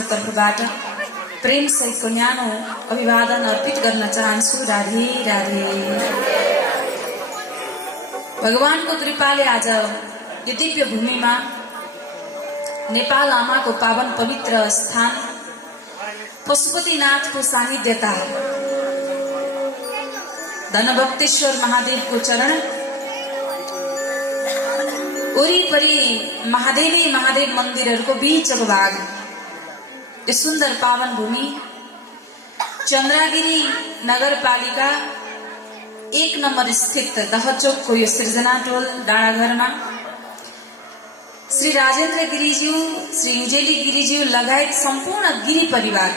समाजको तर्फबाट प्रेम सहितको न्यानो अभिवादन अर्पित गर्न चाहन्छु। राधे राधे। भगवानको कृपाले आज यो दिव्य भूमिमा नेपाल आमाको पावन पवित्र स्थान पशुपतिनाथको सानिध्यता धनभक्तेश्वर महादेवको चरण वरिपरि महादेव मन्दिरहरूको बीचको भाग यो सुन्दर पावन भूमि चन्द्रगिरी नगरपालिका 1 नम्बर स्थित दहचोकको यो सृजना टोल डाँडाघरमा श्री राजेन्द्र गिरिज्यू, श्री युजेली गिरिज्यू लगायत सम्पूर्ण गिरी परिवार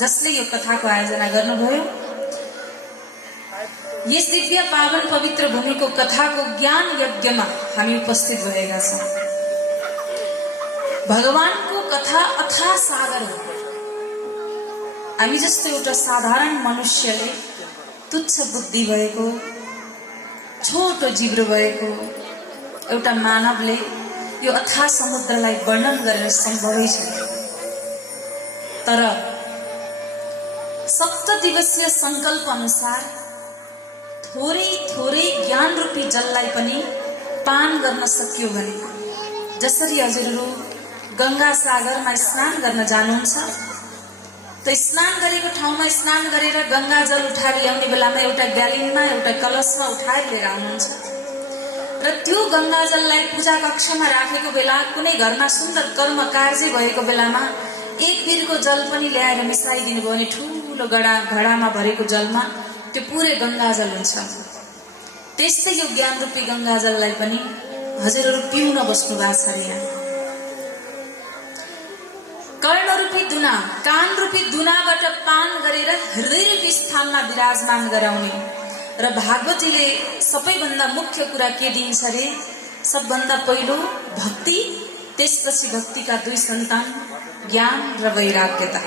जसले यो कथाको आयोजना गर्नुभयो। यस दिव्य पावन पवित्र भूमिको कथाको ज्ञान यज्ञमा हामी उपस्थित भएका छौं। भगवानको कथा अथाह सागर हो। हामी जस्तो एउटा साधारण मनुष्यले तुच्छ बुद्धि भएको छोटो जिब्रो भएको एउटा मानवले यो अथाह समुद्रलाई वर्णन गरेर सम्भवै छैन। तर 7 दिवसीय संकल्प अनुसार थोरै ज्ञान रूपी जललाई पनि पान गर्न सकियो भने जसरी हजुरहरू गंगा सागरमा स्नान गर्न जानुहुन्छ त स्नान गरेको ठाउँमा स्नान गरेर गंगा जल उठाएर ल्याउने बेलामा एउटा ग्यालिनमा एउटा कलशमा उठाएर लिएर आउनुहुन्छ र त्यो गंगा जललाई पूजा कक्षमा राखेको बेला कुनै घरमा सुन्दर कर्म कार्य भएको बेलामा एक बिरको जल पनि ल्याएर मिसाइदिनु भयो भने ठूलो घडामा भरेको जलमा त्यो पुरै गंगा जल हुन्छ। त्यस्तै यो ज्ञान रूपी गंगा जललाई पनि हजुरहरू पिउन बस्नु भएको छ। यहाँ कर्ण रूपी दुना कान रूपी दुनाबाट पान गरेर हृदय रूपी स्थानमा विराजमान गराउने र भागवतीले सबैभन्दा मुख्य कुरा के दिन्छ रे? सबभन्दा पहिलो भक्ति, त्यसपछि भक्तिका 2 सन्तान ज्ञान र वैराग्यता।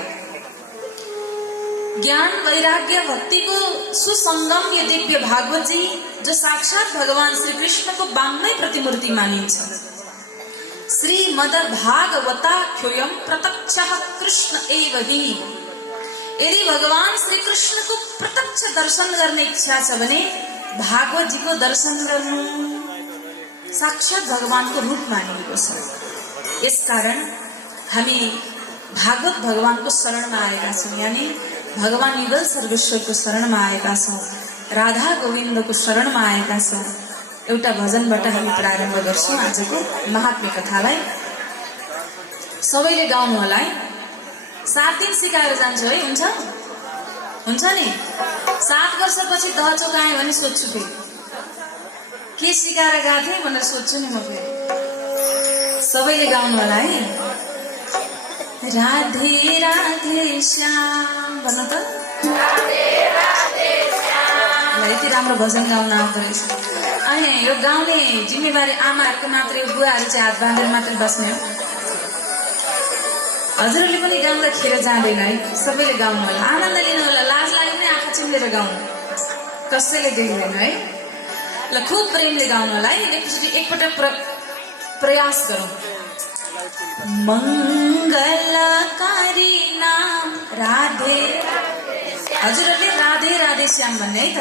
ज्ञान वैराग्य भक्तिको सुसंगम यो दिव्य भागवत जी जो साक्षात भगवान श्री कृष्णको वाङ्मय प्रतिमूर्ति मानिन्छ। श्रीमद् भागवताख्योऽयं प्रत्यक्षः कृष्ण एव हि। यदि भगवान श्री कृष्णको प्रत्यक्ष दर्शन गर्ने इच्छा छ भने भागवत जी को दर्शन गर्नु साक्षात भगवानको रूप मानिएको छ। यसकारण हामी भागवत भगवानको शरणमा आएका छौं, यानी भगवान युगल सर्वेश्वरको शरणमा आएका छौं, राधा गोविन्दको शरणमा आएका छौं। एउटा भजनबाट हामी प्रारम्भ गर्छौं आजको महात्म्य कथालाई। सबैले गाउनु होला है। 7 दिन सिकाएर जान्छु है। हुन्छ नि? 7 वर्षपछि दहचोक आएँ भने सोध्छु फेरि के सिकाएर गएको थिएँ भनेर सोध्छु नि म फेरि। सबैले गाउनु होला है। राधे राधे श्याम भन्नु त। यति राम्रो भजन गाउन आउँदो रहेछ। अनि यो गाउने जिम्मेवारी आमाहरूको मात्रै, बुवाहरू चाहिँ हात बाँधेर मात्रै बस्ने हो। हजुरहरूले पनि गाउँदाखेरि जाँदैन है। सबैले गाउनु होला, आनन्द लिनु होला, लाज लाग्यो भने आँखा चिम्लेर गाउनु, कसैले देख्दैन है। ल खुब प्रेमले गाउनु होला है। एकपटक प्रयास गरौँ। मङ्गलकारी नाम राधे। हजुरहरूले राधे राधे श्याम भन्ने है त।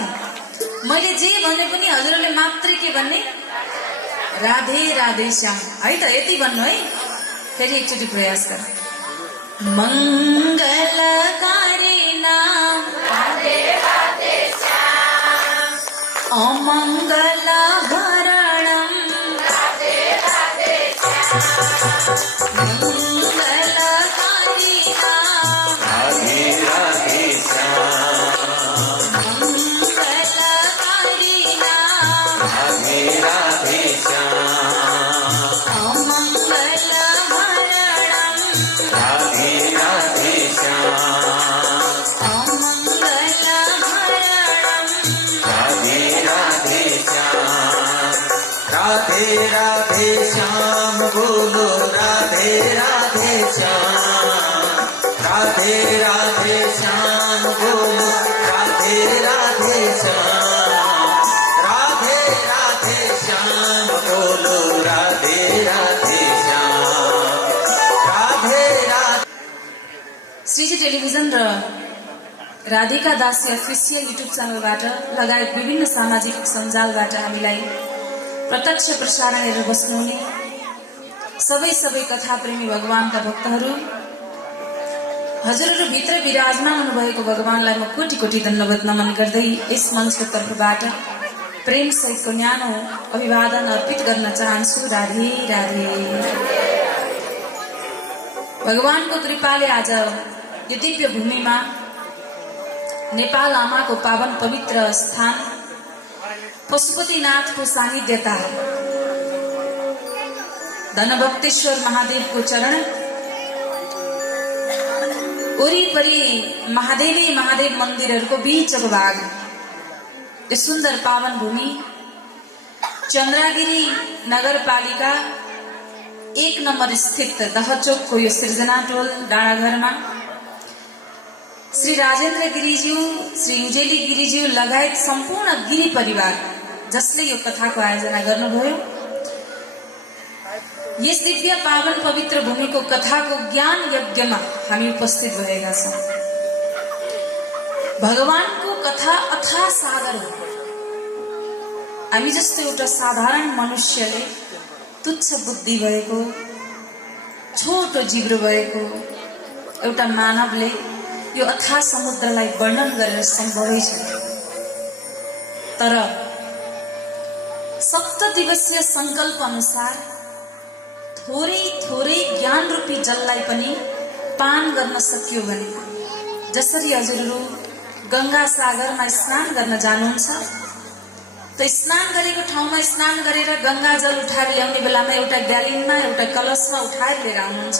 मैले जे भने पनि हजुरहरूले मात्रै के भन्ने? राधे राधे श्याम है त। यति भन्नु है। फेरि एकचोटि प्रयास गर। मंगलकारी नाम राधे राधे श्याम, अमंगल हरणम राधे राधे श्याम, मंगलकारी नाम राधे राधे श्याम, मंगलकारी नाम राधे राधे श्याम, अमंगल हरणम राधे राधे श्याम, अमंगल हरणम राधे राधे श्याम। राधे राधे श्याम बोलो राधे राधे श्याम, राधे राधे श्याम बोलो राधे राधे श्याम, राधे राधे श्याम बोलो राधे राधे श्याम, राधे राधे। श्रीजी टेलिभिजन र राधिका दासी अफिसियल युट्युब च्यानलबाट लगायत विभिन्न सामाजिक सञ्जालबाट हामीलाई प्रत्यक्ष प्रसारण हेरेर बस्नुहुने सबै कथा प्रेमी भगवानका भक्तहरू, हजुरहरू भित्र विराजमान हुनुभएको भगवानलाई म कोटि कोटि धन्यवाद नमन गर्दै यस मञ्चको तर्फबाट प्रेम सहितको न्यानो अभिवादन अर्पित गर्न चाहन्छु। राधे राधे। भगवानको कृपाले आज यो दिव्य भूमिमा नेपाल आमाको पावन पवित्र स्थान पशुपतिनाथको सानिध्यता, धनभक्तेश्वर महादेवको चरण, वरिपरि महादेव मन्दिरहरूको बीचको भाग, यो सुन्दर पावन भूमि चन्द्रगिरी नगरपालिका 1 नम्बर स्थित दहचोकको यो सृजना टोल डाँडाघरमा श्री राजेन्द्र गिरिज्यू, श्री उजेली गिरिज्यू लगायत सम्पूर्ण गिरी परिवार जसले यो कथाको आयोजना गर्नुभयो, यस दिव्य पावन पवित्र भूमिको कथाको ज्ञान यज्ञमा हामी उपस्थित भएका छौँ। भगवानको कथा अथाह सागर हो। हामी जस्तो एउटा साधारण मनुष्यले, तुच्छ बुद्धि भएको, छोटो जिब्रो भएको एउटा मानवले यो अथाह समुद्रलाई वर्णन गरेर सम्भवै छैन। तर 7 दिवसीय संकल्प अनुसार थोरै ज्ञान रूपी जललाई पनि पान गर्न सकियो भने, जसरी हजुरहरू गंगा सागरमा स्नान गर्न जानुहुन्छ त स्नान गरेको ठाउँमा स्नान गरेर गंगा जल उठाएर ल्याउने बेलामा एउटा ग्यालिनमा एउटा कलशमा उठाएर लिएर आउनुहुन्छ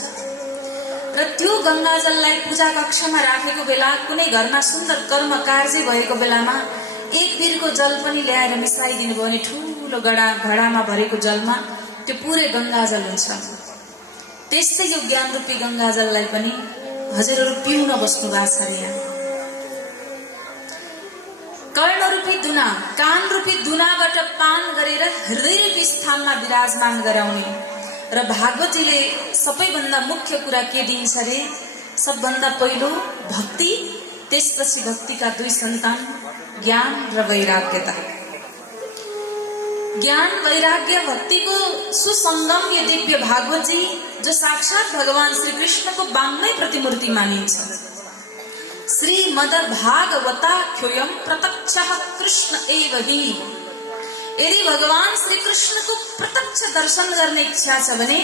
र त्यो गंगा जललाई पूजा कक्षमा राखेको बेला कुनै घरमा सुन्दर कर्म कार्य भएको बेलामा एक बिरको जल पनि ल्याएर मिसाइदिनु भयो भने ठूलो घडामा भरेको जलमा त्यो पुरै गंगा जल हुन्छ। त्यस्तै यो ज्ञान रूपी गंगा जललाई पनि हजुरहरू पिउन बस्नु भएको छ रे। यहाँ कर्ण रूपी दुना, कान रूपी दुनाबाट पान गरेर हृदय रूपी स्थानमा विराजमान गराउने र भागवतीले सबैभन्दा मुख्य कुरा के दिन्छ रे? सबभन्दा पहिलो भक्ति, त्यसपछि भक्तिका 2 सन्तान ज्ञान र वैराग्यता। ज्ञान वैराग्य भक्तिको सुसंगम यो दिव्य भागवत जी, जो साक्षात भगवान श्री कृष्णको वाङ्मय प्रतिमूर्ति मानिन्छ। श्रीमद भागवताख्योऽयं प्रत्यक्षः कृष्ण एव हि। यदि भगवान श्री कृष्णको प्रत्यक्ष दर्शन गर्ने इच्छा छ भने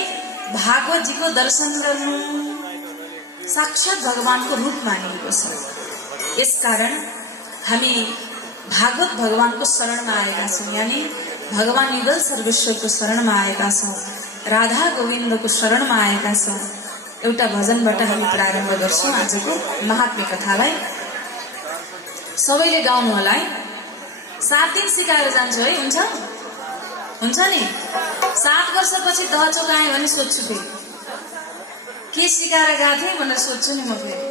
भागवत जीको दर्शन गर्नु साक्षात भगवानको रूप मानिनुपर्छ। यसकारण हामी भागवत भगवानको शरणमा आएका छौँ, यानी भगवान युगल सर्वेश्वरको शरणमा आएका छौँ, राधा गोविन्दको शरणमा आएका छौँ। एउटा भजनबाट हामी प्रारम्भ गर्छौँ आजको महात्म्य कथालाई। सबैले गाउनु होला है। 7 दिन सिकाएर जान्छु है, हुन्छ नि। 7 वर्षपछि दहचोक आएँ भने सोध्छु फेरि के सिकाएर गएको थिएँ भनेर सोध्छु नि म फेरि।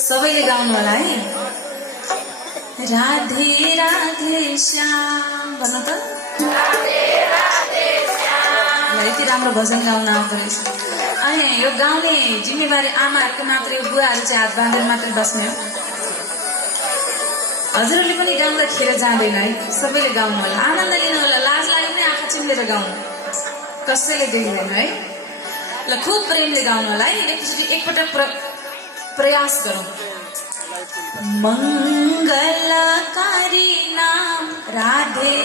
सबैले गाउनु होला है। राधे राधे श्याम भन्नु त। यति राम्रो भजन गाउन आउँदो रहेछ। अनि यो गाउने जिम्मेवारी आमाहरूको मात्रै, बुवाहरू चाहिँ हात बाँधेर मात्रै बस्ने हो। हजुरहरूले पनि गाउँदाखेरि जाँदैन है। सबैले गाउनु होला, आनन्द लिनु होला, लाज लाग्यो भने आँखा चिम्लेर गाउनु, कसैले देख्दैन है। ल खुब प्रेमले गाउनु होला है। एकपटक प्रयास गरौँ। मङ्गलकारी नाम राधे।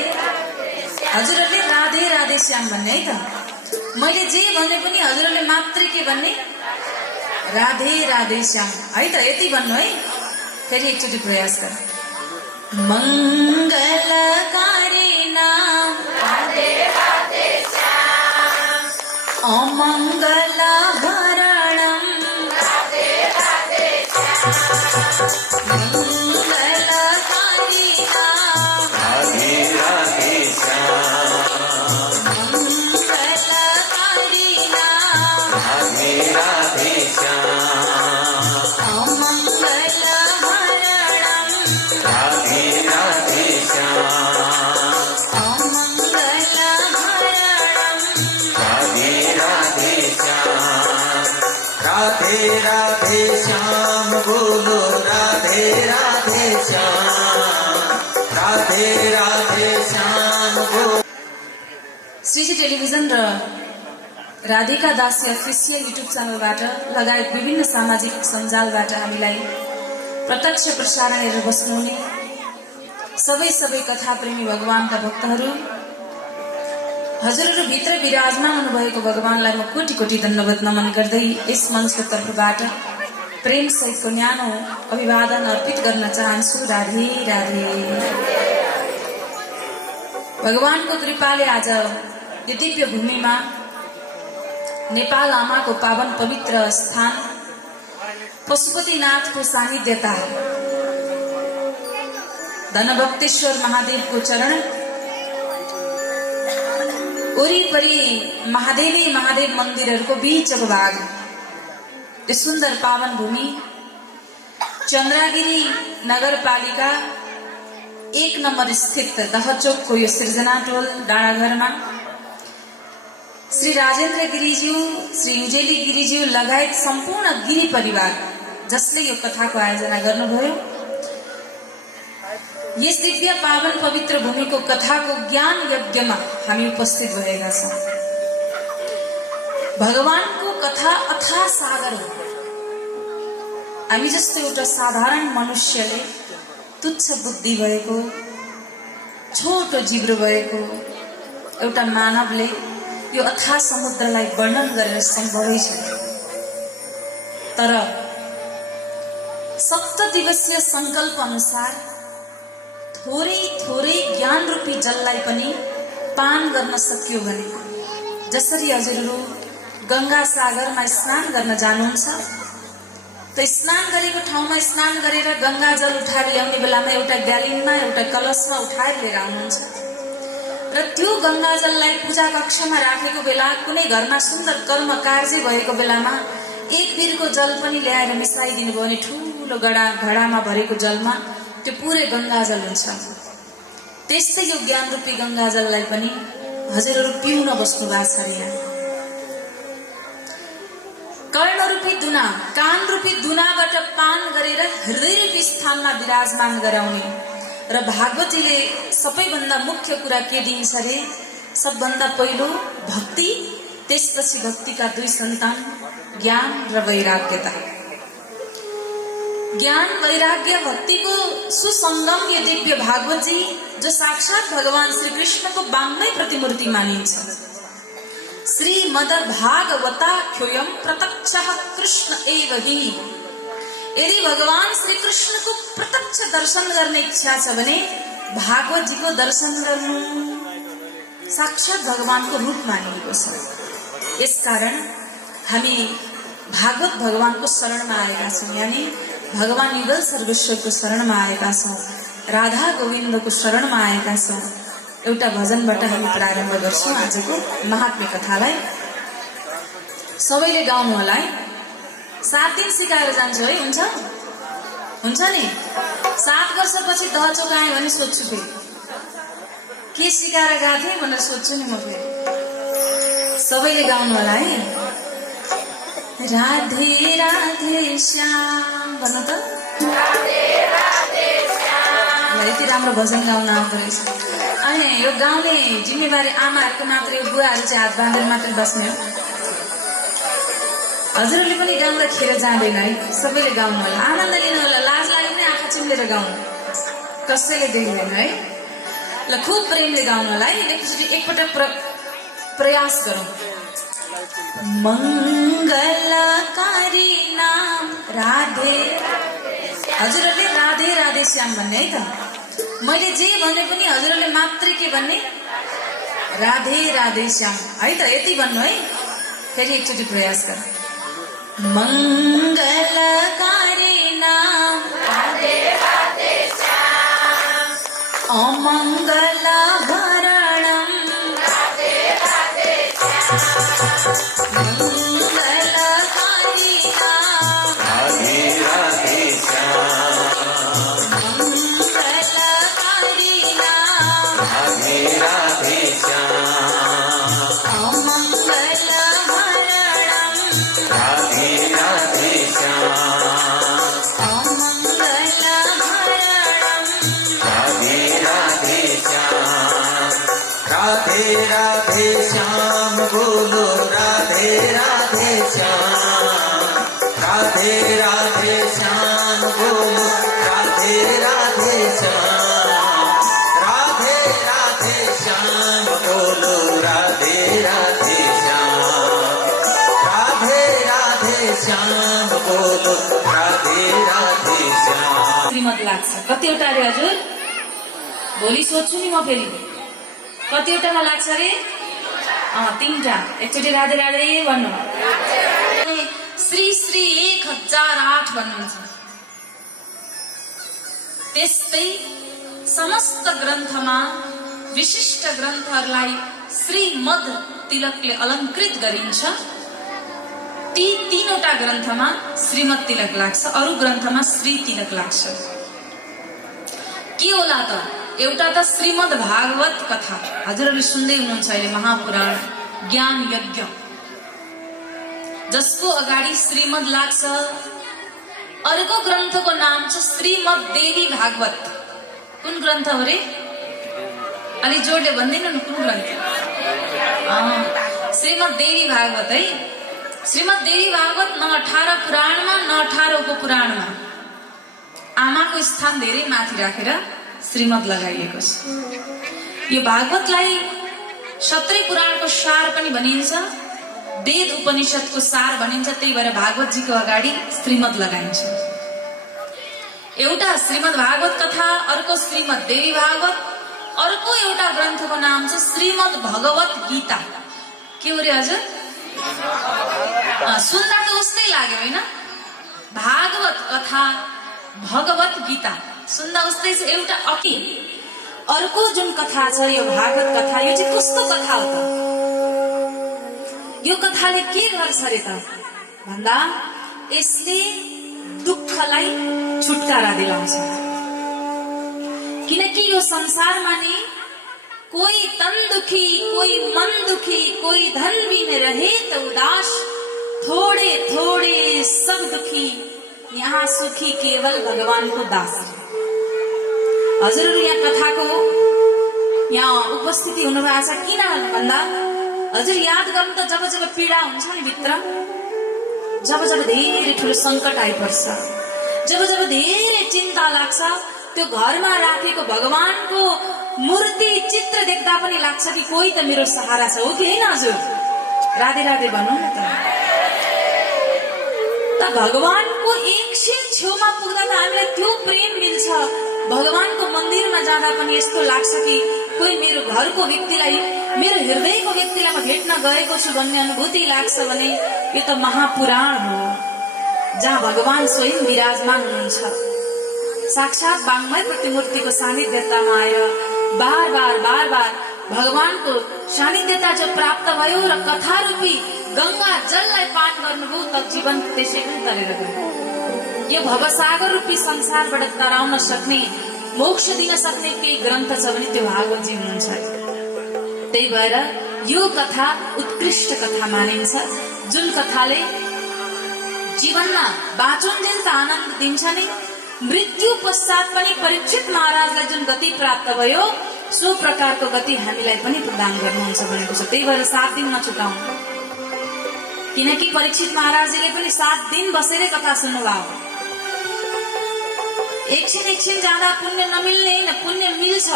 हजुरहरूले राधे राधे श्याम भन्ने है त। मैले जे भने पनि हजुरहरूले मात्रै के भन्ने? राधे राधे श्याम है त। यति भन्नु है। फेरि एकचोटि प्रयास गर। मङ्गलकारी नाम राधे राधे श्याम, अमङ्गल हरणं राधे राधे श्याम। मङ्गलकारी नाम राधे राधे श्याम, मङ्गलकारी नाम राधे राधे श्याम, अमङ्गल हरणं राधे राधे श्याम, अमङ्गल हरणं राधे राधे श्याम, राधे राधे राधे श्याम बोलो राधे राधे श्याम, राधे राधे श्याम बोलो। श्रीजी टेलिभिजन र राधिका दासी अफिसियल युट्युब च्यानलबाट लगायत विभिन्न सामाजिक सञ्जालबाट हामीलाई प्रत्यक्ष प्रसारण हेरेर बस्नुहुने सबै कथा प्रेमी भगवानका भक्तहरू, हजुरहरू भित्र विराजमान हुनुभएको भगवानलाई म कोटि कोटि दण्डवत नमन गर्दै यस मञ्चको तर्फबाट प्रेम सहितको न्यानो अभिवादन अर्पित गर्न चाहन्छु। राधे राधे। भगवानको कृपाले आज यो दिव्य भूमिमा नेपाल आमाको पावन पवित्र स्थान पशुपतिनाथको सानिध्यता धनभक्तेश्वर महादेवको चरण वरिपरि महादेव मन्दिरहरूको बीचको भाग, यो सुन्दर पावन भूमि चन्द्रागिरी नगरपालिका 1 नम्बर स्थित दहचोकको यो सृजना टोल डाँडाघरमा श्री राजेन्द्र गिरिज्यू, श्री उजेली गिरिज्यू लगायत सम्पूर्ण गिरी परिवार जसले यो कथाको आयोजना गर्नुभयो, यस दिव्य पावन पवित्र भूमिको कथाको ज्ञान यज्ञमा हामी उपस्थित भएका छौँ। भगवानको कथा अथाह सागर हो। हामी जस्तो एउटा साधारण मनुष्यले, तुच्छ बुद्धि भएको, छोटो जिब्रो भएको एउटा मानवले यो अथाह समुद्रलाई वर्णन गरेर सम्भवै छैन। तर 7 दिवसीय संकल्प अनुसार थोरै ज्ञान रूपी जललाई पनि पान गर्न सकियो भने, जसरी हजुरहरू गंगा सागरमा स्नान गर्न जानुहुन्छ, त स्नान गरेको ठाउँमा स्नान गरेर गंगा जल उठाएर ल्याउने बेलामा एउटा ग्यालिनमा एउटा कलशमा उठाएर लिएर आउनुहुन्छ र त्यो गंगा जललाई पूजा कक्षमा राखेको बेला कुनै घरमा सुन्दर कर्म कार्य भएको बेलामा एक बिरको जल पनि ल्याएर मिसाइदिनु भयो भने ठूलो घडामा भरेको जलमा त्यो पुरै गंगा जल हुन्छ। त्यस्तै यो ज्ञान रूपी गंगा जललाई पनि हजुरहरू पिउन बस्नु भएको छ। यहाँ कर्ण रूपी दुना, कान रूपी दुनाबाट पान गरेर हृदय रूपी स्थानमा विराजमान गराउने र भागवतीले सबैभन्दा मुख्य कुरा के दिन्छ रे? सबभन्दा पहिलो भक्ति, त्यसपछि भक्तिका 2 सन्तान ज्ञान र वैराग्यता। ज्ञान वैराग्य भक्तिको सुसंगम यो दिव्य भागवत जी, जो साक्षात भगवान श्री कृष्णको वाङ्मय प्रतिमूर्ति मानिन्छ। श्रीमद भागवताख्योऽयं प्रत्यक्षः कृष्ण एव हि। यदि भगवान श्री कृष्णको प्रत्यक्ष दर्शन गर्ने इच्छा छ भने भागवत जीको दर्शन गर्नु साक्षात भगवानको रूप मानिएको छ। यसकारण हामी भागवत भगवानको शरणमा आएका छौँ, यानी भगवान युगल सर्वेश्वरको शरणमा आएका छौँ, राधा गोविन्दको शरणमा आएका छौँ। एउटा भजनबाट हामी प्रारम्भ गर्छौँ आजको महात्म्य कथालाई। सबैले गाउनु होला है। 7 दिन सिकाएर जान्छु है, हुन्छ नि। 7 वर्षपछि दहचोक आयो भने सोध्छु फेरि के सिकाएर गएको थिएँ भनेर सोध्छु नि म फेरि। सबैले गाउनु होला है। राधे राधे श्याम भन्नु त। यति राम्रो भजन गाउन आउँदो रहेछ। अनि यो गाउने जिम्मेवारी आमाहरूको मात्रै, बुवाहरू चाहिँ हात बाँधेर मात्रै बस्ने हो। हजुरहरूले पनि गाउँदाखेरि जाँदैन है। सबैले गाउनु होला, आनन्द लिनु होला, लाज लाग्यो भने आँखा चिम्लेर गाउनु, कसैले देख्दैन है। ल खुब प्रेमले गाउनु होला है। एकपटक प्रयास गरौँ। मङ्गलकारी नाम राधे। हजुरहरूले राधे राधे श्याम भन्ने है त। मैले जे भने पनि हजुरहरूले मात्रै के भन्ने? राधे राधे श्याम है त। यति भन्नु है। फेरि एकचोटि प्रयास गर। मङ्गलकारी नाम राधे राधे श्याम, अमङ्गल भरणं राधे राधे श्याम। मङ्गलकारी नाम राधे राधे श्याम, मङ्गलकारी नाम राधे राधे श्याम, अमङ्गल भरणं राधे राधे राधे राधे श्याम बोलो राधे राधे श्याम, राधे राधे श्याम बोलो राधे राधे श्याम, राधे राधे श्याम बोलो राधे राधे श्याम। श्रीमद लाग्छ कतिवटा रे हजुर? भोलि सोध्छु नि म फेरि कतिवटामा लाग्छ रे? 3टा। एकचोटि राधे राधे भन्नु। श्री श्री 1008 भन्नुहुन्छ। त्यस्तै समस्त ग्रन्थमा विशिष्ट ग्रन्थहरूलाई श्रीमद् तिलकले अलङ्कृत गरिन्छ। ती 3वटा ग्रन्थमा श्रीमद् तिलक लाग्छ, अरू ग्रन्थमा श्री तिलक लाग्छ। के होला त? एउटा त श्रीमद् भागवत कथा, हजुरहरूले सुन्दै हुनुहुन्छ अहिले, महापुराण ज्ञान यज्ञ, जसको अगाडि श्रीमद् लाग्छ। अर्को ग्रन्थको नाम छ श्रीमद् देवी भागवत। कुन ग्रन्थ हो रे? अलि जोडले भन्दैन न कुन ग्रन्थ? श्रीमद् देवी भागवत है। श्रीमद् देवी भागवत न 18 पुराणमा न 18 उपपुराणमा आमाको स्थान धेरै माथि राखेर श्रीमद् लगाइएको छ। यो भागवतलाई 17 पुराणको सार पनि भनिन्छ, वेद उपनिषदको सार भनिन्छ। त्यही भएर भागवतजीको अगाडि श्रीमद् लगाइन्छ। एउटा श्रीमद् भागवत कथा, अर्को श्रीमद् देवी भागवत, अर्को एउटा ग्रन्थको नाम छ श्रीमद् भगवत गीता। के हो रे हजुर? सुन्दा त उस्तै लाग्यो होइन? भागवत कथा भगवत गीता सुन्दा उस्तै छ। एउटा अर्को जुन कथा छ यो भागवत कथा, यो चाहिँ कस्तो कथा हो त? यो कथाले के गर्छ रे त भन्दा यसले दुःखलाई छुटकारा दिलाउँछ। किनकि यो संसारमा नि कोई तन दुखी, कोई मन दुखी, कोई धन भी न रहे तो उदास, थोड़े थोड़े सब दुखी, यहाँ सुखी केवल भगवान को दास। हजुरहरू यहाँ कथाको यहाँ उपस्थिति हुनुभएको छ किन भन्दा हजुर याद गर्नु त जब जब पीडा हुन्छ नि भित्र, जब जब धेरै ठुलो सङ्कट आइपर्छ, जब जब धेरै चिन्ता लाग्छ, त्यो घरमा राखेको भगवानको मूर्ति चित्र देख्दा पनि लाग्छ कि कोही त मेरो सहारा छ, हो कि होइन हजुर? राधे राधे भन्नु न त। भगवानको एकछिन छेउमा पुग्दा त हामीलाई त्यो प्रेम मिल्छ। भगवानको मन्दिरमा जाँदा पनि यस्तो लाग्छ कि कोही मेरो घरको व्यक्तिलाई, मेरो हृदयको व्यक्तिलाई म भेट्न गएको छु भन्ने अनुभूति लाग्छ भने यो त महापुराण हो, जहाँ भगवान स्वयं विराजमान हुनुहुन्छ। साक्षात वाङ्मय प्रतिमूर्तिको सानिध्यतामा आएर बार बार भगवानको सानिध्यता जो प्राप्त भयो र कथा रूपी गंगा जललाई पान गर्नुभयो त जीवन त्यसै पनि तरेर गयो। यो भवसागर रूपी संसारबाट तराउन सक्ने, मोक्ष दिन सक्ने केही ग्रन्थ छ भने त्यो भागवतजी हुनुहुन्छ। त्यही भएर यो कथा उत्कृष्ट कथा मानिन्छ, जुन कथाले जीवनमा बाँचुन्जेल त आनन्द दिन्छ नि, मृत्यु पश्चात पनि परीक्षित महाराजलाई जुन गति प्राप्त भयो सो प्रकारको गति हामीलाई पनि प्रदान गर्नुहुन्छ भनेको छ। त्यही भएर 7 दिन नछुटाउँ, किनकि परीक्षित महाराजले पनि 7 दिन बसेरै कथा सुन्नुभयो। एकछिन जाँदा पुण्य नमिल्ने होइन, पुण्य मिल्छ,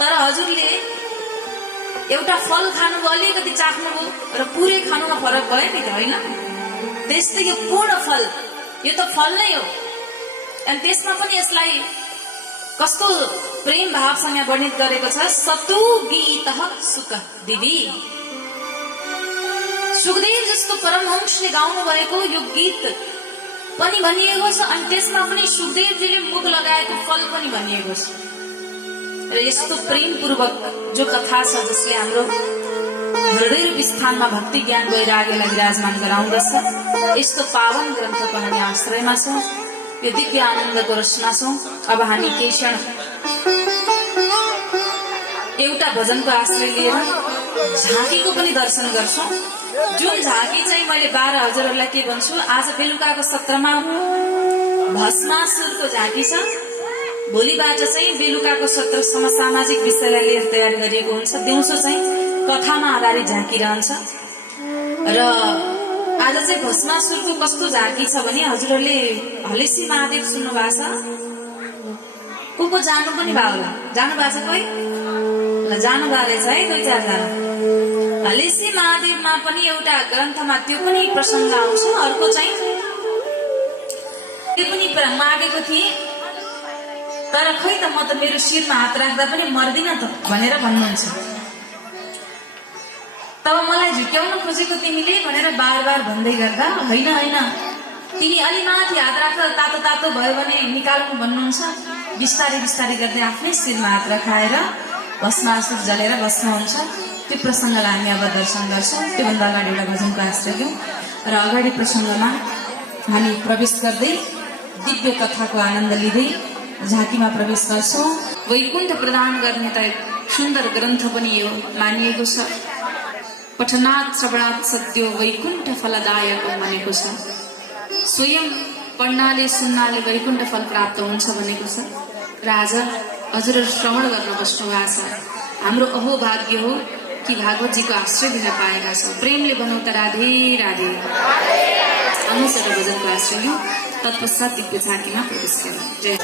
तर हजुरले एउटा फल खानुभयो, अलिकति चाख्नुभयो र पुरै खानुमा फरक भयो नि त, होइन? त्यस्तै यो पूर्ण फल, यो त फल नै हो। अनि त्यसमा पनि यसलाई कस्तो प्रेम भावसँग वर्णित गरेको छ, सतु गीतः सुख। दिदी सुखदेव जस्तो परमहंसले गाउनु भएको यो गीत पनि भनिएको छ, अनि त्यसमा पनि सुखदेवजीले मुख लगाएको फल पनि भनिएको छ। र यस्तो प्रेमपूर्वक जो कथा छ जसले हाम्रो हृदय रूपी स्थानमा भक्ति ज्ञान वैराग्यलाई विराजमान गराउँदछ, यस्तो पावन ग्रन्थको हामी आश्रयमा छौँ, यो दिव्य आनन्दको रचना छौँ। अब हामी केही क्षण एउटा भजनको आश्रय लिएर झाँकीको पनि दर्शन गर्छौँ। जुन झाँकी चाहिँ मैले 12 हजुरहरूलाई के भन्छु, आज बेलुकाको सत्रमा भस्मासुरको झाँकी छ, भोलिबाट चाहिँ बेलुकाको सत्र समसामाजिक विषयलाई लिएर तयार गरिएको हुन्छ। दिउँसो चाहिँ कथामा आधारित झाँकी रहन्छ। र आज चाहिँ भस्मासुरको कस्तो झाँकी छ भने हजुरहरूले हलेसी महादेव सुन्नु भएको छ? को जानु पनि भयो होला? जानु भएको छ कोही? ल जानु भएको रहेछ है 2-4 जना। हलेसी महादेवमा पनि एउटा ग्रन्थमा त्यो पनि प्रसङ्ग आउँछ। अर्को चाहिँ त्यो पनि मागेको थिएँ, तर खै त म त मेरो शिरमा हात राख्दा पनि मर्दिन त भनेर भन्नुहुन्छ। तब मलाई झुक्याउन खोजेको तिमीले भनेर बार बार भन्दै गर्दा होइन होइन तिमी अलि माथि हात राख्दा तातो तातो भयो भने निकाल्नु भन्नुहुन्छ। बिस्तारै बिस्तारै गर्दै आफ्नै शिरमा हात राखाएर भस्मासुर जलेर बस्नुहुन्छ। त्यो प्रसङ्गलाई हामी अब दर्शन गर्छौँ। त्योभन्दा अगाडि एउटा भजनको आश्रय लियौँ र अगाडि प्रसङ्गमा हामी प्रवेश गर्दै दिव्य कथाको आनन्द लिँदै झाँकीमा प्रवेश गर्छौँ। वैकुण्ठ प्रदान गर्ने त एक सुन्दर ग्रन्थ पनि यो मानिएको छ। पठनात् श्रवणात् सत्यो वैकुण्ठ फलदायक भनेको छ। स्वयं पढ्नाले सुन्नाले वैकुण्ठ फल प्राप्त हुन्छ भनेको छ। र आज हजुरहरू श्रवण गर्न बस्नु भएको छ। हाम्रो अहोभाग्य हो कि भागवतजीको आश्रय दिन पाएका छौँ। प्रेमले भनौँ त राधे राधे। आउनुहोस् एउटा भजनको आश्रय लियौँ, तत्पश्चात दिव्य झाँकीमा प्रवेश गरौँ। जय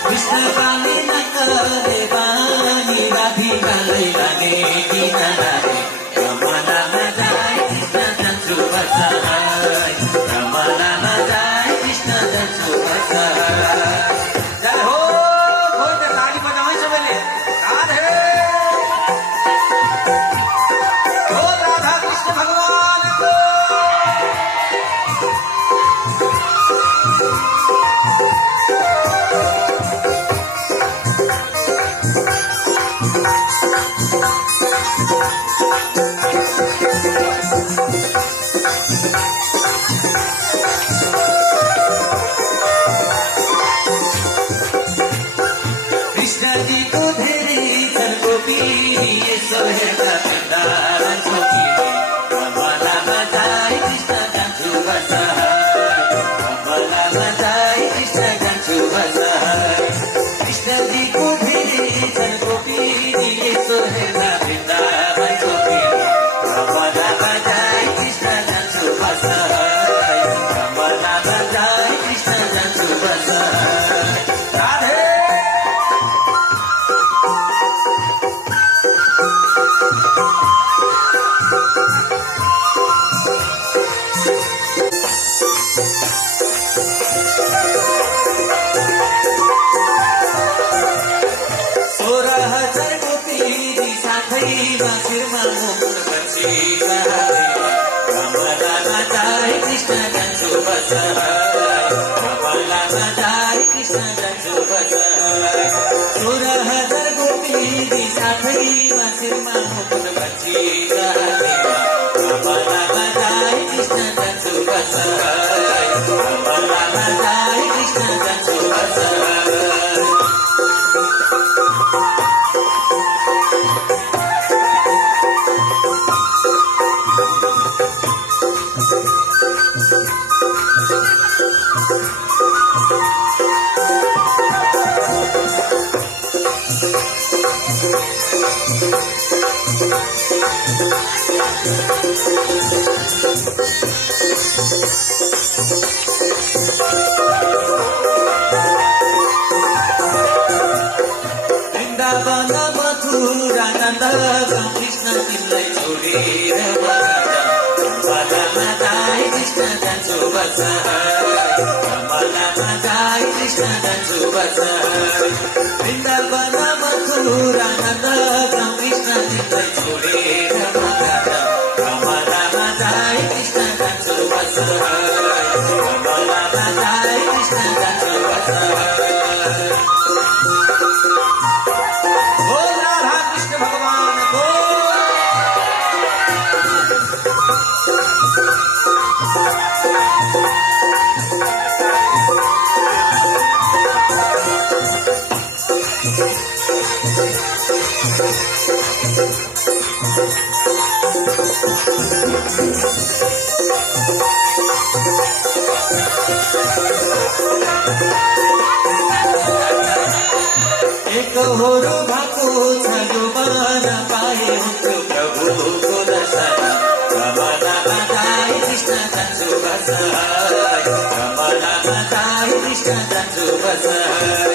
बसाई कमलामा जाई कृष्ण जान्छु बसाई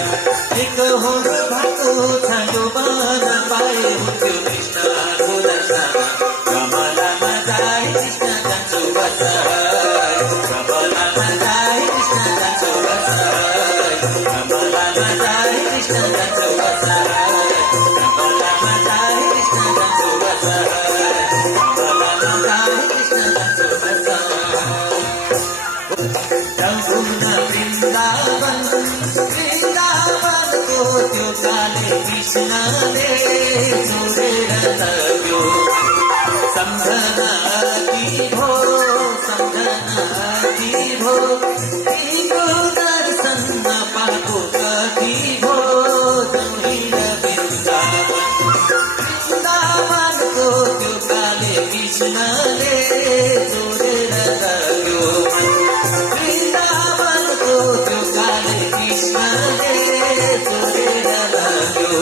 एक होर भएको छ यो मन पाए हुन्थ्यो कृष्णको दर्शन कमलामा जाई कृष्ण जान्छु बसाई कमलामा जाई कृष्ण जान्छु बसाई कमलामा जाई कृष्ण जान्छु बसाई कमलामा जाई कृष्ण जान्छु बसाई कमलामा जाई कृष्ण जान्छु बसाई जमुना वृन्दावन वृन्दावनको त्यो काले कृष्णले छोडेर लग्यो सम्झना की भो तिम्रो दर्शन नपाएको कति भो जमुना वृन्दावनको त्यो काले कृष्णले छोडेर लग्यो वृन्दावनको त्यो काले कृष्णले छोडेर लग्यो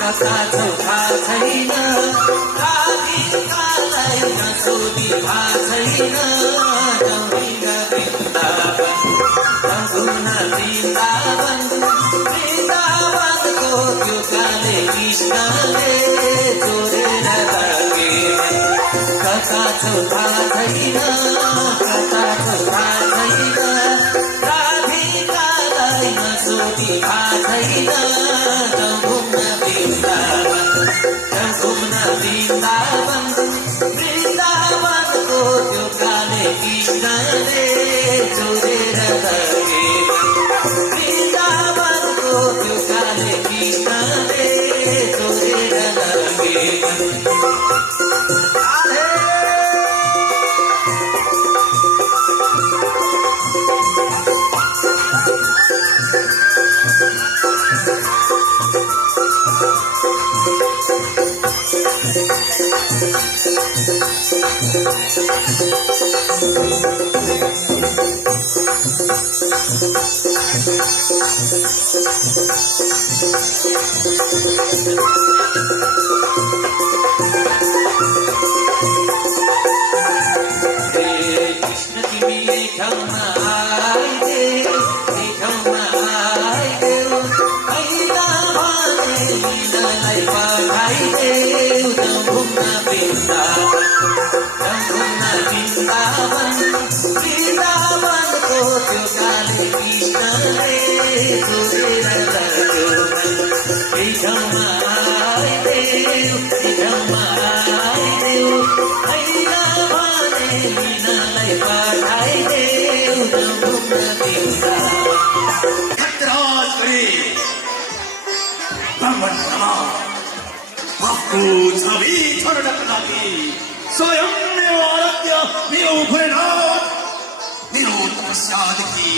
कता छौ थाहा छैन राधिकालाई नसोधी थाहा छैन जमुना वृन्दावन वृन्दावनको त्यो काले कृष्णले छोडेर लगे कता छौ थाहा छैन राधिकालाई नसोधी थाहा छैन जमुना वृन्दावन वृन्दावनको त्यो काले कृष्णले छोडेर लगे वृन्दावनको त्यो काले कृष्णले छोडेर लगे कृष्ण तिमी ठाउँमा आइदेऊ हैदा भने लीलालाई पठाइदेऊ जमुना वृन्दावन वृन्दावनको त्यो काले कृष्णले छोडेर लग्यो ठाउँमा आइदेऊ हैदा भने लीलालाई पठाइदेऊ जमुना वृन्दावन खतराज गरी ब्राह्मण समाज आफ्नो छवि छोड्नका लागि स्वयं मेरो आराध्य मेरो भोलेनाथ मेरो तपस्यादेखि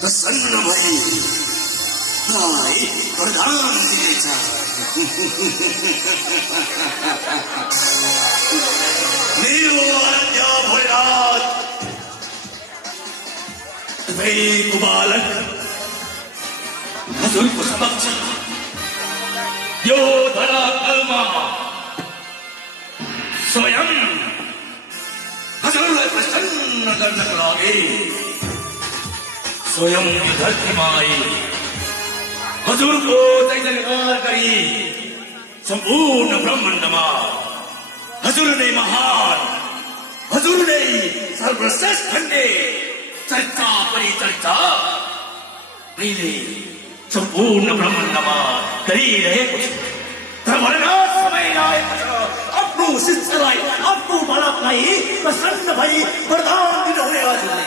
प्रसन्न भई मलाई वरदान दिनेछ मेरो आराध्य भोलेनाथ तपाईँको बालक हजुरको समक्ष यो धरातलमा स्वयं हजुरलाई प्रसन्न गर्नको लागि स्वयं यो धरतीमा आई हजुरको जयजयकार गरी सम्पूर्ण ब्रह्माण्डमा हजुर नै महान हजुर नै सर्वश्रेष्ठ भन्ने चर्चा परिचर्चा मैले सम्पूर्ण ब्रह्माण्डमा गरिरहेको छु तर भोलेनाथ समय आएको छ आफ्नो शिष्यलाई आफ्नो बालकलाई प्रसन्न भई वरदान दिनुहुने हजुरले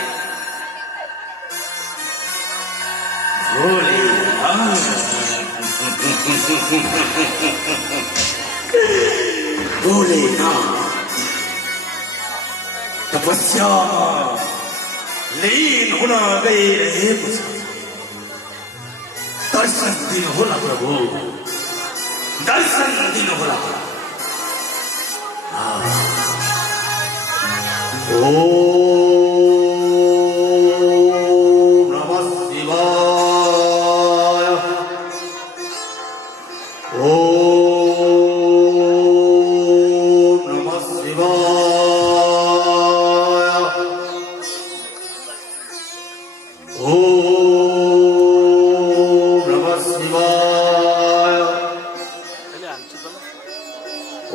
भोलेनाथ तपस्यामा लीन हुन गइरहेको छ। दर्शन दिनुहोला प्रभु, दर्शन दिनुहोला। ओम नमः शिवाय। ओम नमः शिवाय। ओम नमः शिवाय।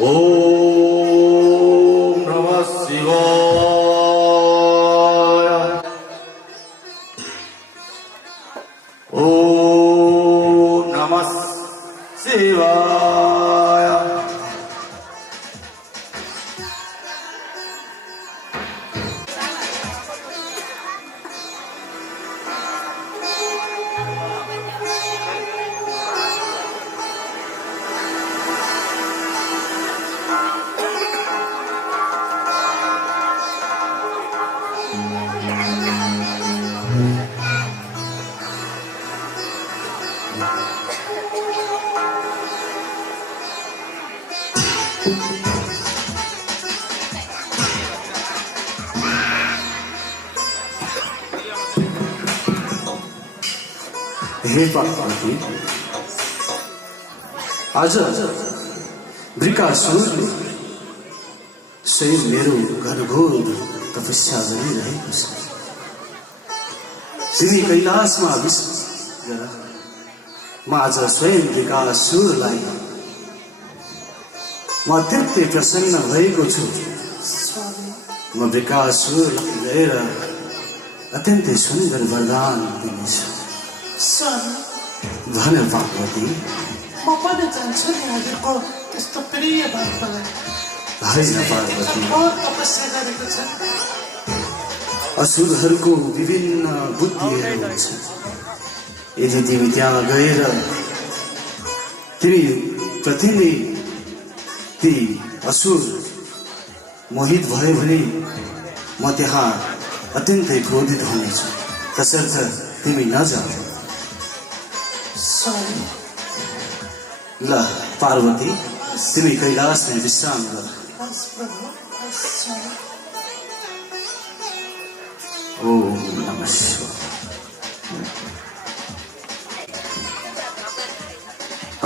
ओम नमः शिवाय। ओम नमः शिवाय। हे पार्वती, आज वृकासुरले स्वयं मेरो घनघोर तपस्या गरिरहेको छ। तिमी कैलाशमा आविष्ट गर। म आज स्वयं वृकासुरलाई म अत्यन्तै प्रसन्न भएको छु। म वृकासुरलाई गएर अत्यन्तै सुन्दर वरदान दिनेछु। धन पार्वती, म पनि जान्छु नि हजुरको त्यस्तो प्रिय भक्तलाई। होइन पार्वती, बहुत तपस्या गरेको छ। असुरहरूको विभिन्न बुद्धिहरू हुन्छन्। यदि तिमी त्यहाँ गएर तिमी प्रति नै ती असुर मोहित भयो भने म त्यहाँ अत्यन्तै क्रोधित हुनेछु। तसर्थ तिमी नजाऊ। ल पार्वती, तिमी कैलाशमा विश्राम गर। ओम नमः शिवाय।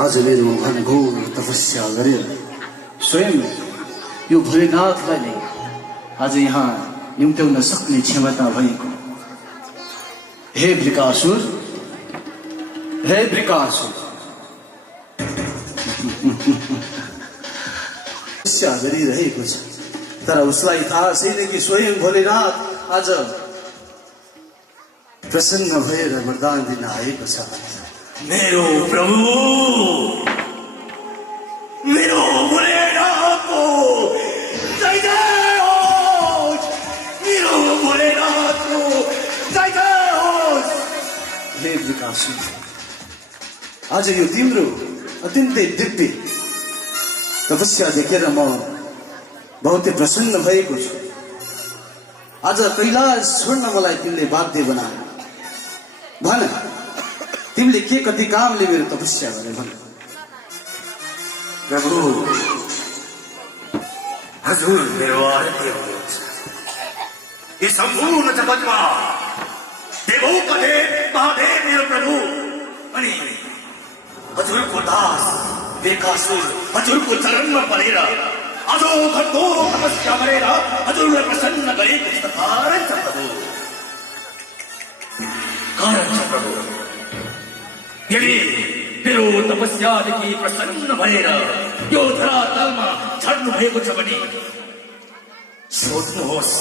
आज मेरो घनघोर तपस्या गरेर स्वयं यो भोलेनाथलाई नै आज यहाँ निम्त्याउन सक्ने क्षमता भएको हे वृकासुर, हे वृकासुर, तपस्या गरिरहेको छ। तर उसलाई थाहा छैन कि स्वयं भोलेनाथ आज प्रसन्न भएर वरदान दिन आएको छ। मेरो प्रभु, मेरो भोलेनाथको जय जय होस्। मेरो भोलेनाथको जय जय होस्। हे वृकासुर, आज यो तिम्रो अत्यन्तै दिव्य तपस्या देखेर म बहुतै प्रसन्न भएको छु। आज कैलाश छोड्न मलाई तिमीले बाध्य बनायो। भन, तिमीले के कति कामले मेरो तपस्या गरे भन। प्रभु, हजुर मेरो आराध्य हुनुहुन्छ। यी सम्पूर्ण जगतमा देवौका देव महादेव मेरो प्रभु अनि हजुरको दास वृकासुर हजुरको चरणमा परेर अझो घनघोर तपस्या गरेर हजुरलाई प्रसन्न गरेको छ। कारण छ प्रभु, कारण छ प्रभु। यदि मेरो तपस्यादेखि प्रसन्न भएर यो धरातलमा झर्नु भएको छ भने सोध्नुहोस्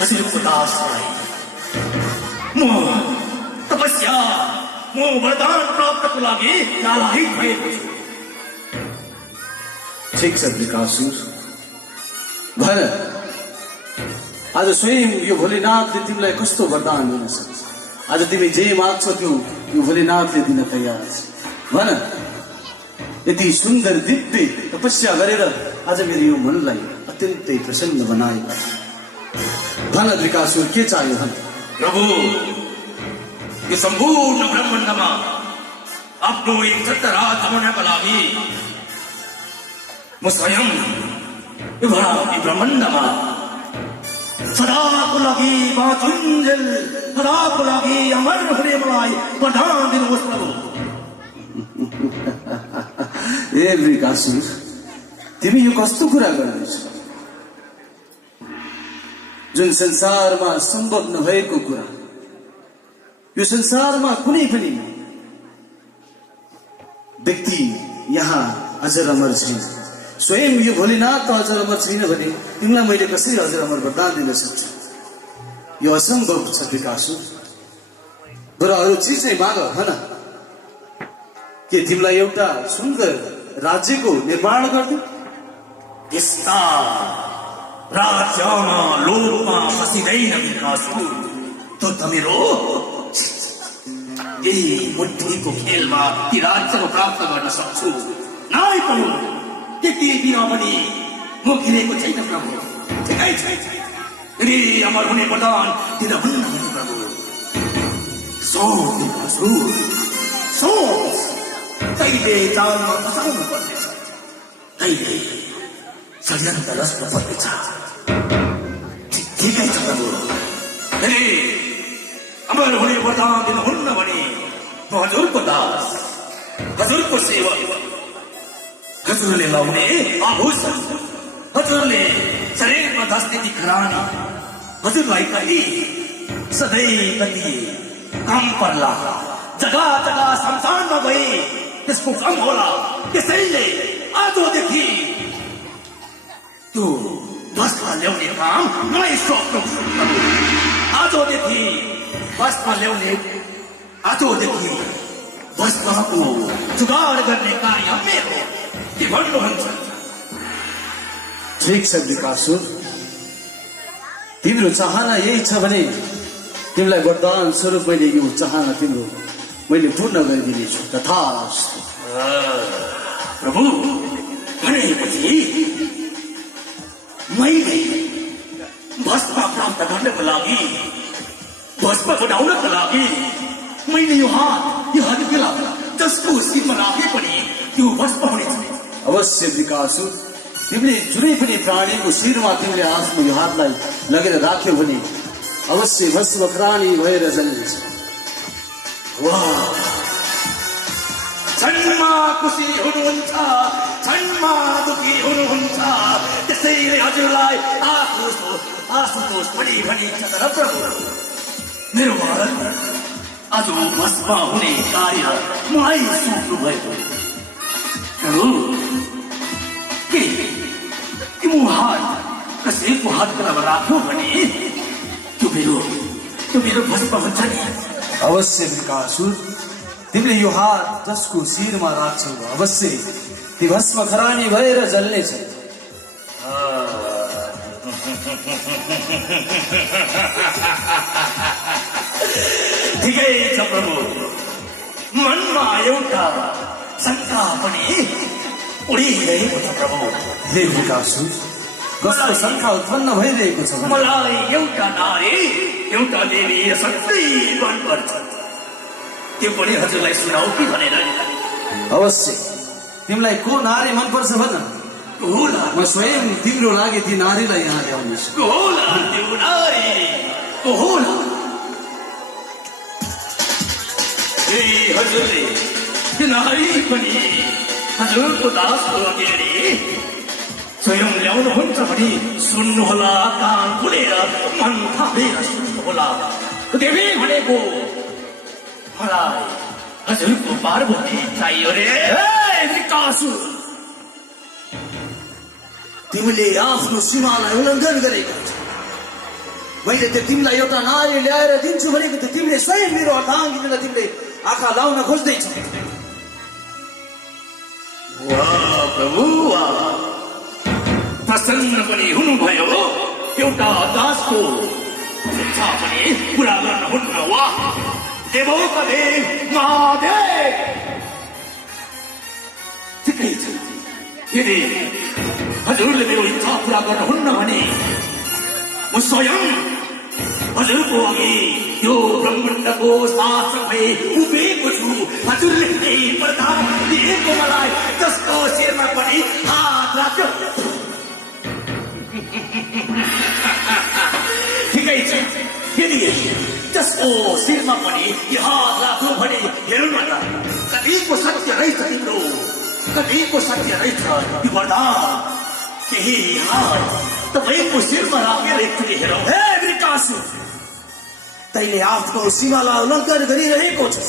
हजुरको दासलाई। म तपस्या, म वरदान प्राप्तको लागि लालायित भएको छु। ठिक छ वृकासुर, भन आज स्वयं यो भोलेनाथले तिमीलाई कस्तो वरदान दिन सक्छ। आज तिमी जे माग्छौ त्यो यो भोलेनाथले दिन तयार छ। भन, यति सुन्दर दिव्य तपस्या गरेर आज मेरो यो मनलाई अत्यन्तै प्रसन्न बनाएका छ। भन द्रिकासुर के चाहियो भन प्रभु यो सम्पूर्ण ब्रह्माण्डमा आफ्नो एक राज बनाउनका लागि म स्वयं यो ब्रह्माण्डमा सदाको लागि बाँचुन्जेल सदाको लागि अमर हुने मलाई वरदान दिनुहोस् प्रभु। ए द्रिकासुर तिमी यो कस्तो कुरा गर्दैछौ जुन संसारमा सम्भव नभएको कुरा यो संसारमा कुनै पनि व्यक्ति यहाँ अजर अमर छैन स्वयं यो भोलेनाथ त अजर अमर छैन भने तिमीलाई मैले कसरी अजर अमर वरदान दिन सक्छु यो असम्भव छ द्रिकासुर बरु अरू चिज चाहिँ माग भन के तिमीलाई एउटा सुन्दर राज्यको निर्माण गर्दै यस्ता राज्यमा लोकमा बसिँदैन विकासु त मेरो यही बुद्धिको खेलमा ती राज्यको प्राप्त गर्न सक्छु नाइ प्रभु त्यति दिन पनि म गिरेको छैन प्रभु ठिकै छ यदि अमर हुने वरदान दिन हुन्न भने प्रभु सोच तैले जालमा फसाउनु पर्नेछ तैले षड्यन्त्र रच्नु पर्नेछ ठिकै छ प्रभु यदि अमर हुने वरदान दिन हुन्न भने म हजुरको दास हजुरको सेवक हजुरले लाउने आभूषण हजुरले शरीरमा धस्ने ती खरानी हजुरलाई कति सधैँ कति काम पर्ला जग्गा जग्गा शमशानमा गई त्यसको कम होला त्यसैले आजदेखि त्यो भस्म ल्याउने काम मलाई सक्नु आजदेखि भस्म ल्याउने आजदेखि भस्मको जुगाड गर्ने कार्य मेरो के भन्नुहुन्छ ठिक छ विकासुर तिम्रो चाहना यही छ भने तिमीलाई वरदान स्वरूप मैले यो चाहना तिम्रो मैले पूर्ण गरिदिनेछु तथास्तु प्रभु भनेपछि मैले भस्म प्राप्त गर्नको लागि भस्म बनाउनको लागि मैले यो हात केला जसको शिरमा राखे पनि त्यो भस्म हुनेछ अवश्य विकासुर तिमीले जुनै पनि प्राणीको शिरमा तिमीले आफ्नो यो हातलाई लगेर राख्यौ भने अवश्य भस्म प्राणी भएर जन्मिन्छ जन्मा खुसी हुनुहुन्छ जन्मा दुखी हुनुहुन्छ त्यसैले हजुरलाई आशुतोष पनि भनिन्छ तर प्रभु मेरो भारत आज भस्म हुने कार्य मलाई सोच्नु भएको प्रभु के म हात कसैको हातमा राख्यो भने त्यो मेरो भस्म हुन्छ नि अवश्य विकासुर तिमीले यो हात जसको शिरमा राख्छौ अवश्य ती भस्म खरानी भएर जल्नेछ ठिकै छ प्रभु मनमा एउटा शङ्का पनि उडिरहेको छ प्रभु हे विकासुर कस्तो शङ्का उत्पन्न भइरहेको छ मलाई एउटा नारी एउटा देवी सधैँ मनपर्छ त्यो पनि हजुरलाई सुनाऊ कि भनेर अवश्य तिमीलाई को नारी मनपर्छ भन म स्वयं तिम्रो लागि ती नारीलाई यहाँ ल्याउनेछु हजुरले त्यो नारी पनि हजुरको दासको अगाडि स्वयं ल्याउनुहुन्छ भने सुन्नुहोला कान खुलेर मन थापेर सुन्नुहोला देवी भनेको मलाई हजुरको पार्वती चाहियो रे विकासुर तिमीले आफ्नो सीमालाई उल्लङ्घन गरेको छ मैले त तिमीलाई एउटा नारी ल्याएर दिन्छु भनेको त तिमीले स्वयं मेरो अर्धाङ्गिनीलाई तिमीले आँखा लाउन खोज्दैछौ प्रभु प्रसन्न पनि हुनुभयो एउटा दासको इच्छा पनि पुरा गर्नुहुन्न वा देवोपदेव महादेव ठिकै छ यदि हजुरले मेरो इच्छा पुरा गर्नुहुन्न भने म स्वयं हजुरको अघि यो ब्रह्माण्डको शासक भए उभिएको छु हजुरले नै वरदान दिएको मलाई जसको शिरमा पनि हात राख्यो ठिकै छ यदि जसको शिरमा पनि यो हात राख्यो भने हेर्नु न कतिको सत्य रहेछ तिम्रो कतिको सत्य रहेछ यो वरदान केही हात तपाईँको शिरमा राखेर एकचोटि हेरौँ हे वृकासुर तैले आफ्नो सीमालाई उल्लङ्घन गरिरहेको छु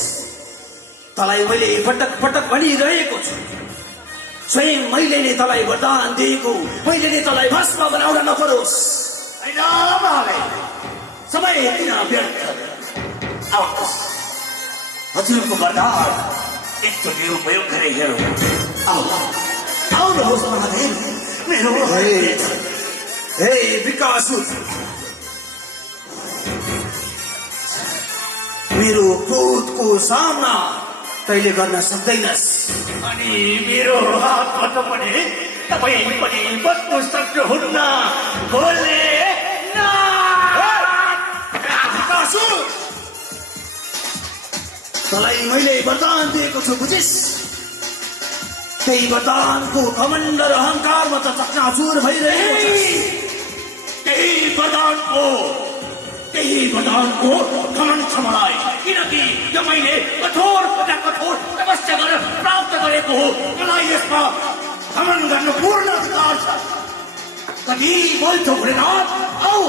तलाई मैले पटक पटक भनिरहेको छु स्वयं मैले नै तलाई वरदान दिएको मैले नै तलाई भस्म बनाउन नपरोस् होइन महाराज समय किन व्यर्थ आउनुहोस् हजुरको वरदान एकचोटि उपयोग गरेर हेरौँ आउनुहोस् महादेव मेरो हे वृकासुर मेरो क्रोधको सामना तैले गर्न सक्दैनस् अनि मेरो हातबाट पनि तपाईँ पनि बस्नु सक्नुहुन्न बोल्ने वृकासुर तलाई मैले वरदान दिएको छु बुझिस् त्यही वरदानको घमण्ड र अहङ्कारमा त चकनाचुर भइरहेको छ त्यही वरदानको घमण्ड छ मलाई किनकि यो मैले कठोर तपस्या गरेर प्राप्त गरेको हो मलाई यसमा घमण्ड गर्न पूर्ण अधिकार छ कति बोल्छौ भोलेनाथ आऊ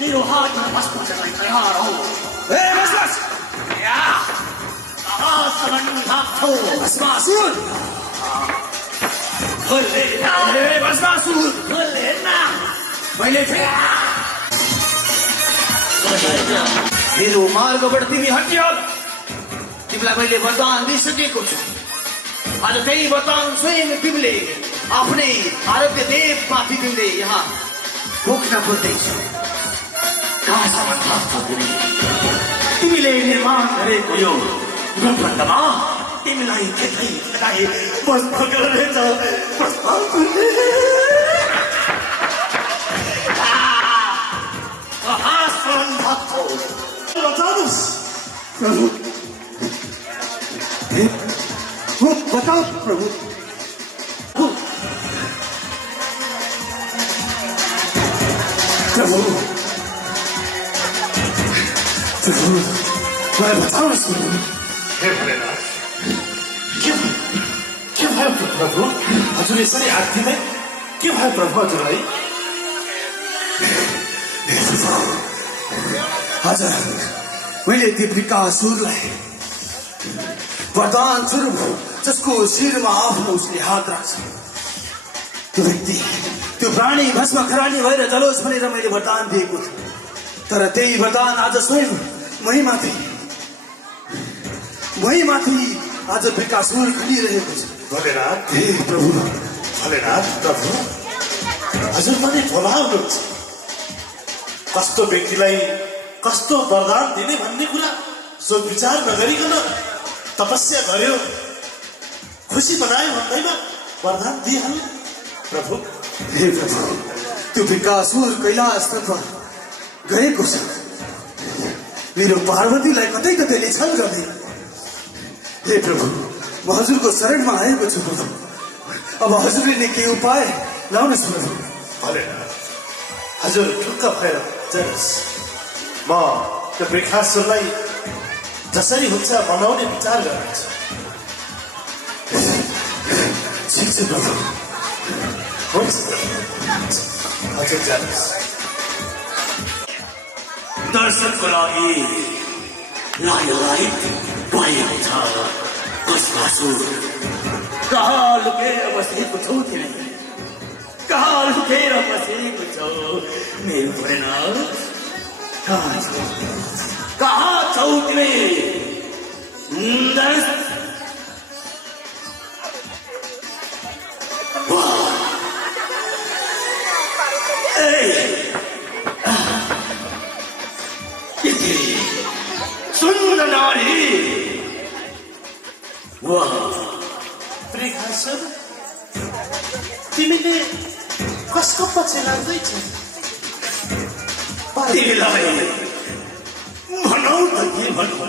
मेरो हातमा भस्म चलाई तयार हौ हे बस कहाँसम्म लाग्छौ भस्मासुर मैले मेरो मार्गबाट तिमी हटियो तिमीलाई मैले वरदान दिइसकेको छु आज त्यही वरदान स्वयं तिमीले आफ्नै आराध्य देवमाथि तिमीले यहाँ भोग्न पर्दैछौ कहाँसम्म लाग्छौ तिमीले निर्माण गरेको यो ब्रह्माण्डमा तिमीलाई केही लगाए भस्म गरेछ प्रस्ताव प्रभु बताओ प्रभु प्रभु प्रभु मलाई बताओस् हे भोलेनाथ के भयो प्रभु हजुर यसरी आत्तिमै के भयो प्रभु हजुरलाई हजुर मैले त्यो वृकासुरलाई वरदान स्वरूप जसको शिरमा आफ्नो उसले हात राख्छ त्यो व्यक्ति त्यो प्राणी भस्म खरानी भएर जलोस् भनेर मैले वरदान दिएको थिएँ तर त्यही वरदान आज स्वयं मैमाथि आज वृकासुर खनिरहेको छ भोलेनाथ हे प्रभु भोलेनाथ प्रभु हजुर पनि भोला हुनुहुन्छ कस्तो व्यक्तिलाई कस्तो वरदान दिने भन्ने कुरा सोच विचार नगरिकन तपस्या गर्यो खुसी बनायो भन्दैमा वरदान दिइहाल्नु प्रभु हे प्रभु त्यो वृकासुर कैलाशतर्फ गएको छ मेरो पार्वतीलाई कतै कतैले छल गर्दै हे प्रभु म हजुरको शरणमा आएको छु प्रभु अब हजुरले नै के उपाय लाउनुहोस् प्रभु भोलेनाथ हजुर ढुक्क भएर जानुहोस् म त्यो वृक्षासुरलाई जसरी हुन्छ बनाउने विचार गर्नेछु ठिक छ प्रभु हुन्छ हजुर जानुहोस् दर्शनको लागि लाइट भएको छ भस्मासुर कहाँ लुकेर बसेको छौ तिमी कहाँ लुकेर बसेको छौ मेरो भोलेनाथ कहाँ छौ तिमी सुन्दर नारी वृक्षासुर तिमीले कसको पछि लाग्दैछौ तिमीलाई भनौ त के भनौ,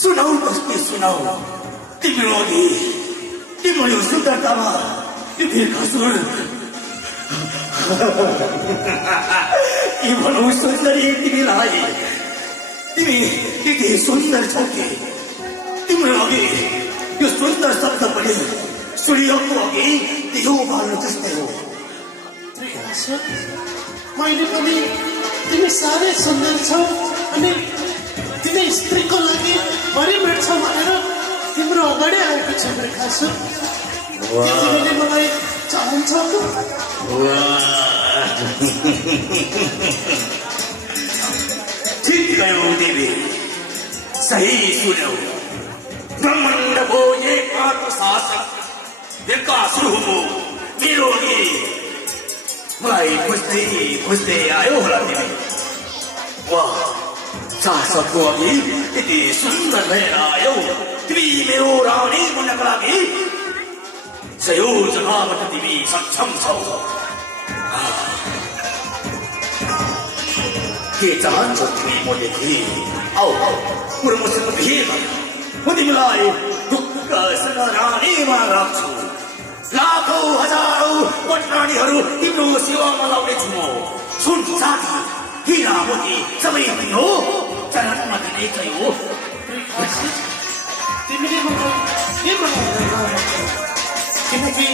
सुनाउ त के सुनाउ। तिम्रो अघि तिम्रो यो सुन्दरतामा यो बेकसुर के भनौ सुन्दरी तिमीलाई। तिमी यति सुन्दर छौ कि तिम्रो अघि यो सुन्दर शब्द पनि सूर्यको अघि दियो बाल्नु जस्तै हो। त्रिकासुर, मैले पनि तिमी साह्रै सुन्दर छौ अनि तिमी स्त्रीको लागि भरि भेट्छौ भनेर तिम्रो अगाडि आएको छु त्रिकासुर। तिमीले मलाई चाहन्छौ त? ठिक गयौ देवी, सही सुन्यौ। ब्रह्माण्डको एकमात्र शासक बेकासुर हो मेरो अघि। मलाई खोज्दै खोज्दै आयो होला तिमी। वाह, शासकको अघि यति सुन्दर भएर आयौ। तिमी मेरो रानी बन्नका लागि सयौं जग्गाबाट तिमी सक्षम छौ। के चाहन्छौ तिमी मदेखि? आऊ पुरो मसँग बिहे गर। म तिमीलाई ढुक्कसँग रानीमा राख्छु। लाखौं हजारौं पटरानीहरू तिम्रो सेवामा लाउनेछु म। सुन साथी, हिरा मोती सबै तिम्रो चरणमा दिने चाहिँ हो। तिमीले मलाई के बनाउँदै? किनकि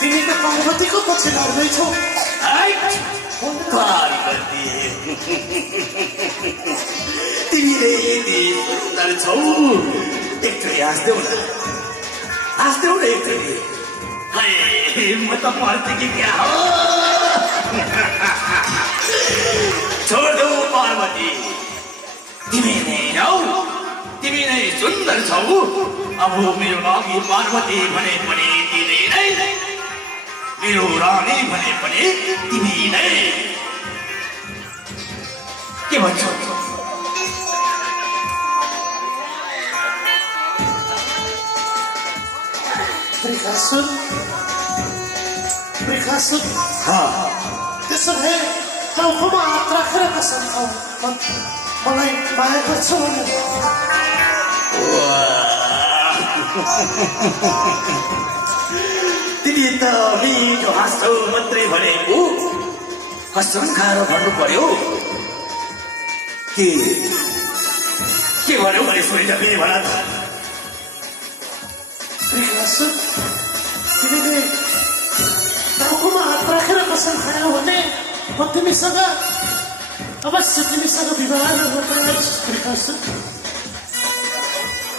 तिमी त पार्वतीको पछि लाग्दैछौ। तिमीले यति सुन्दर छौ। एकचोटि हाँस्देऊ न, हाँस्देऊ न एकचोटि। म त मर्थे कि क्या हो। छोड्देऊ पार्वती, तिमी नै जाऊ। तिमी नै सुन्दर छौ। अब मेरो लागि पार्वती भने पनि तिमी नै, मेरो रानी भने पनि तिमी नै। के भन्छौ? त्रिकासुर, त्रिकासुर, त्यसो भए टाउकोमा हात राखेर कसम खाऊ, मलाई माया गर्छौ भनेर। तिमी त मिठो हाँस्छौ मात्रै भनेको, कसम खाएर भन्नु पर्यो। के भन्यो भने सुनिन्छ फेरि भन त। त्रिकासुर, तिमीले टाउकोमा हात राखेर कसम खायौ भने म तिमीसँग अवश्य तिमीसँग विवाह गर्न तयार छु त्रिकासुर।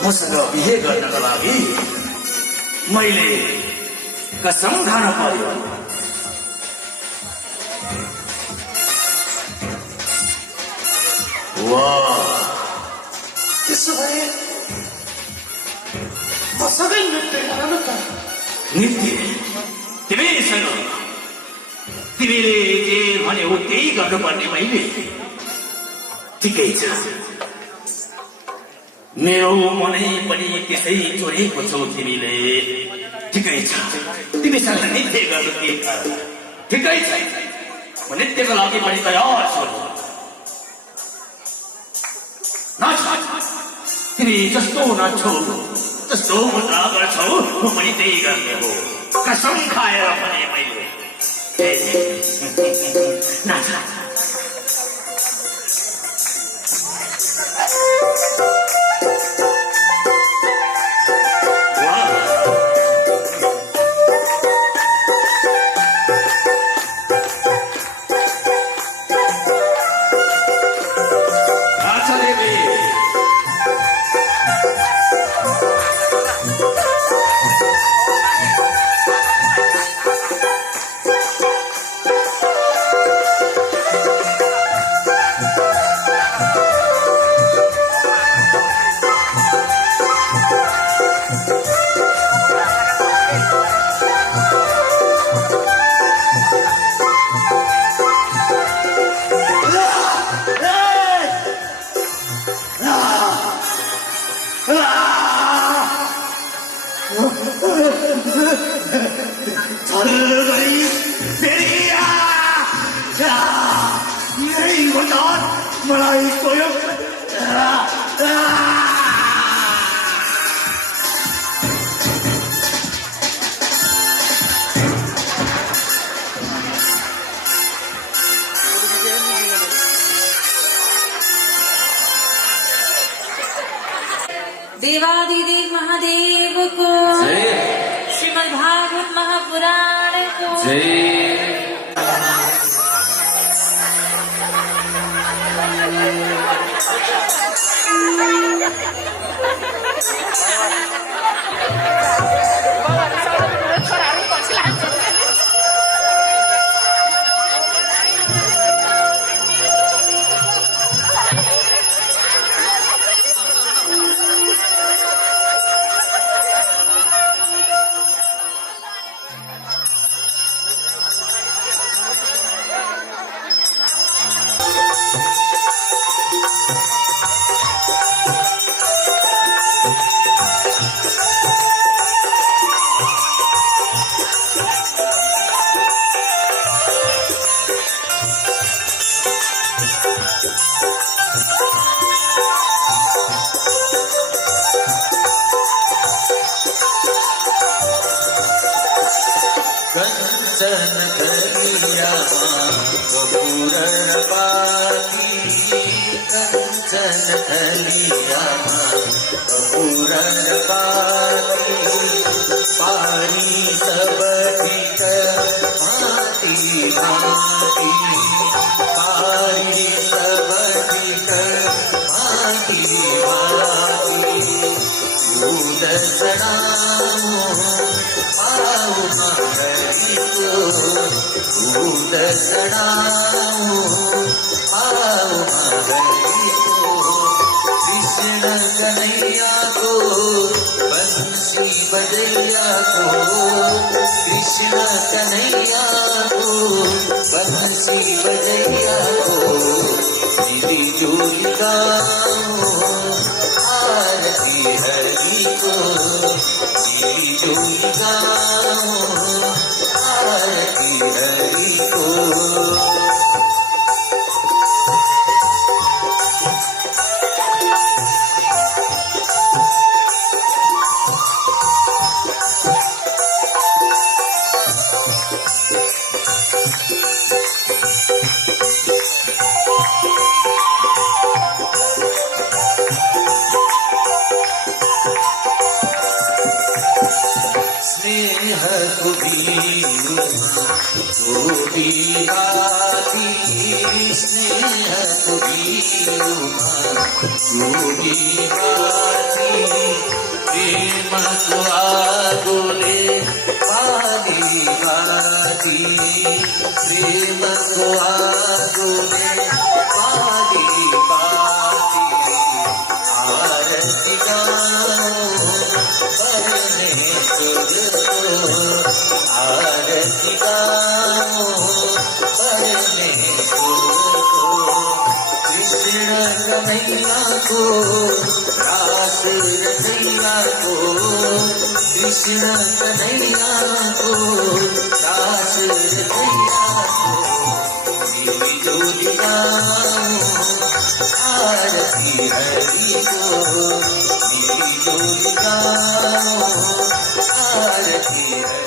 मसँग बिहे गर्नका लागि मैले कसम खान पर्यो। त्यसो भए मसँगै नृत्य गर न त। नृत्य? तिमीसँग? तिमीले जे भन्यौ त्यही गर्नुपर्ने मैले। ठिकै छ, मेरो मनै पनि त्यसै चोरेको छौ तिमीले। ठिकै छ, तिमीसँग नृत्य गर्नु के छ? ठिकै छ, म नृत्यको लागि पनि तयार छु। नाच, तिमी जस्तो नाच्छौ जस्तो मुद्रा गर्छौ म पनि त्यही गर्ने हो। कसम खाएर भने मैले। नाच। मलाई कोयो देवादिदेव महादेव को श्रीमद् भागवत महापुराण को कंचन कलिया कपूरपाती कंचन कलिया कपूरपाती पारी सब ठीक भांति भांति पारी सब ठीक भांति भांति उदसनामो पाऊ उदसनामो पाऊ कृष्ण कन्हैया को बंसी बजैया को कृष्ण कन्हैया को बंसी बजैया को मेरी जोड़ी गाओ आरती हरि को मेरी जोड़ी गाओ आरती हरि को स्नेह कुबीराती स्नेह कुबीराती प्रेम को आगोले पादी बाती प्रेम को आगोले पादी बाती आरती गाओ परमेश्वर आरती गाओ परमेश्वर कृष्ण कन्हैया को रास रचैया को कृष्ण कन्हैया को रास रचैया को मेरी जोड़ी गाओ आरती हरि को